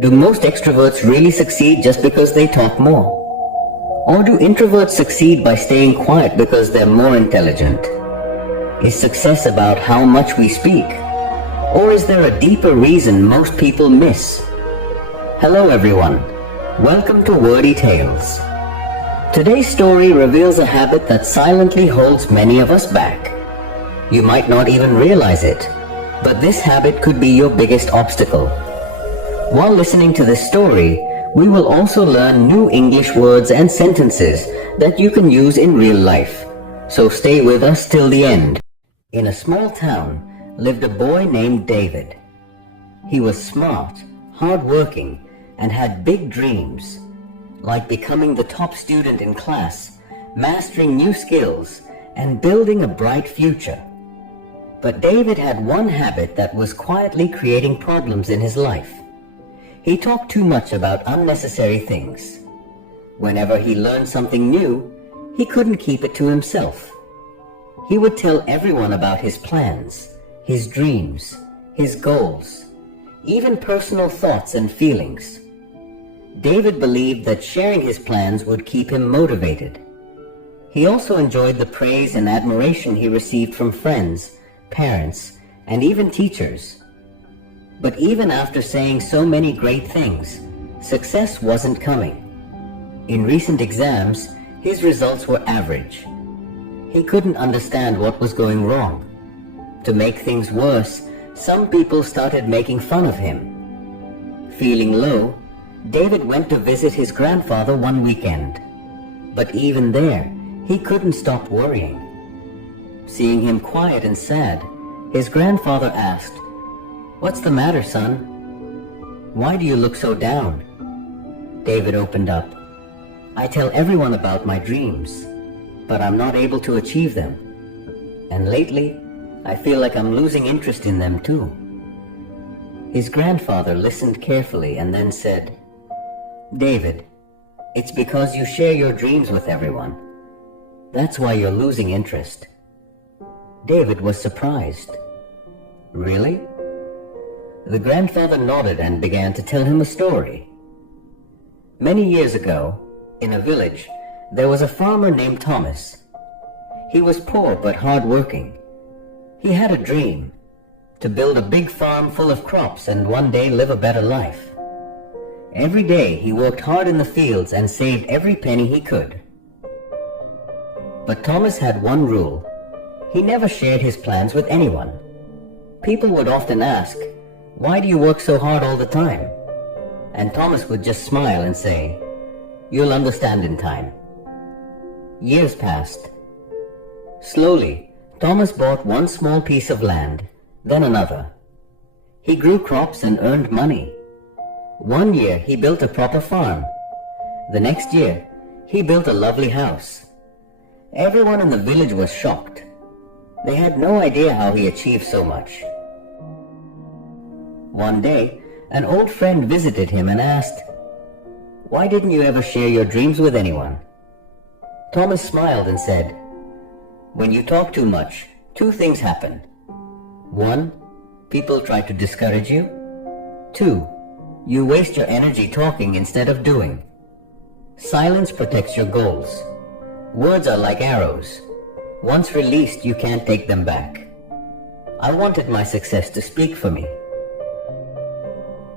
Do most extroverts really succeed just because they talk more? Or do introverts succeed by staying quiet because they're more intelligent? Is success about how much we speak? Or is there a deeper reason most people miss? Hello everyone. Welcome to Wordy Tales. Today's story reveals a habit that silently holds many of us back. You might not even realize it, but this habit could be your biggest obstacle. While listening to this story, we will also learn new English words and sentences that you can use in real life. So stay with us till the end. In a small town lived a boy named David. He was smart, hardworking, and had big dreams, like becoming the top student in class, mastering new skills, and building a bright future. But David had one habit that was quietly creating problems in his life. He talked too much about unnecessary things. Whenever he learned something new, he couldn't keep it to himself. He would tell everyone about his plans, his dreams, his goals, even personal thoughts and feelings. David believed that sharing his plans would keep him motivated. He also enjoyed the praise and admiration he received from friends, parents, and even teachers. But even after saying so many great things, success wasn't coming. In recent exams, his results were average. He couldn't understand what was going wrong. To make things worse, some people started making fun of him. Feeling low, David went to visit his grandfather one weekend. But even there, he couldn't stop worrying. Seeing him quiet and sad, his grandfather asked, "What's the matter, son? Why do you look so down?" David opened up. "I tell everyone about my dreams, but I'm not able to achieve them. And lately, I feel like I'm losing interest in them too." His grandfather listened carefully and then said, "David, it's because you share your dreams with everyone. That's why you're losing interest." David was surprised. "Really?" The grandfather nodded and began to tell him a story. Many years ago, in a village, there was a farmer named Thomas. He was poor but hardworking. He had a dream to build a big farm full of crops and one day live a better life. Every day he worked hard in the fields and saved every penny he could. But Thomas had one rule. He never shared his plans with anyone. People would often ask, "Why do you work so hard all the time?" And Thomas would just smile and say, "You'll understand in time." Years passed. Slowly, Thomas bought one small piece of land, then another. He grew crops and earned money. One year he built a proper farm. The next year he built a lovely house. Everyone in the village was shocked. They had no idea how he achieved so much. One day, an old friend visited him and asked, "Why didn't you ever share your dreams with anyone?" Thomas smiled and said, "When you talk too much, two things happen. One, people try to discourage you. Two, you waste your energy talking instead of doing. Silence protects your goals. Words are like arrows. Once released, you can't take them back. I wanted my success to speak for me."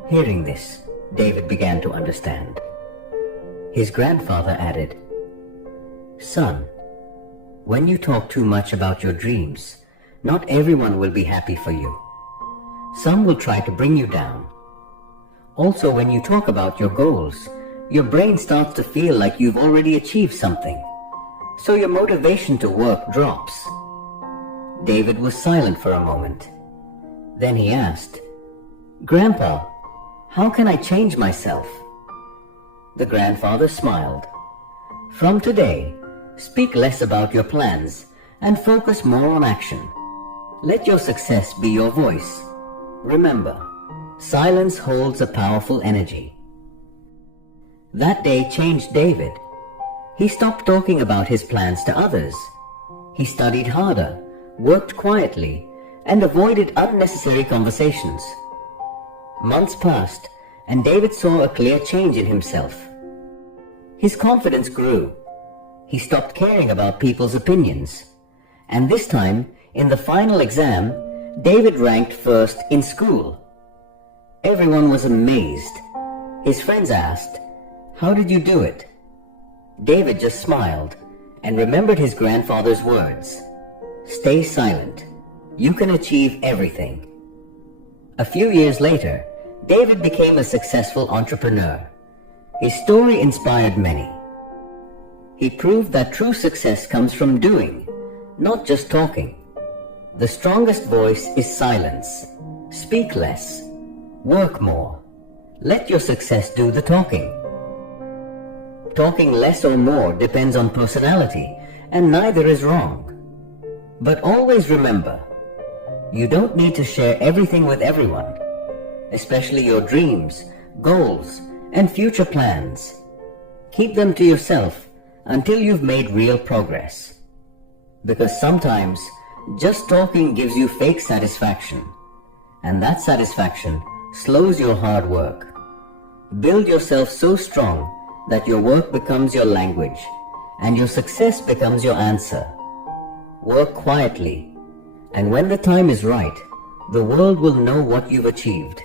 Hearing this, David began to understand. His grandfather added, "Son, when you talk too much about your dreams, not everyone will be happy for you. Some will try to bring you down. Also, when you talk about your goals, your brain starts to feel like you've already achieved something, so your motivation to work drops." David was silent for a moment. Then he asked, "Grandpa, how can I change myself?" The grandfather smiled. "From today, speak less about your plans and focus more on action. Let your success be your voice. Remember, silence holds a powerful energy." That day changed David. He stopped talking about his plans to others. He studied harder, worked quietly, and avoided unnecessary conversations. Months passed, and David saw a clear change in himself. His confidence grew. He stopped caring about people's opinions. And this time, in the final exam, David ranked first in school. Everyone was amazed. His friends asked, "How did you do it?" David just smiled and remembered his grandfather's words, "Stay silent. You can achieve everything." A few years later, David became a successful entrepreneur. His story inspired many. He proved that true success comes from doing, not just talking. The strongest voice is silence. Speak less. Work more. Let your success do the talking. Talking less or more depends on personality, and neither is wrong. But always remember, you don't need to share everything with everyone, especially your dreams, goals, and future plans. Keep them to yourself until you've made real progress. Because sometimes just talking gives you fake satisfaction, and that satisfaction slows your hard work. Build yourself so strong that your work becomes your language and your success becomes your answer. Work quietly, and when the time is right, the world will know what you've achieved.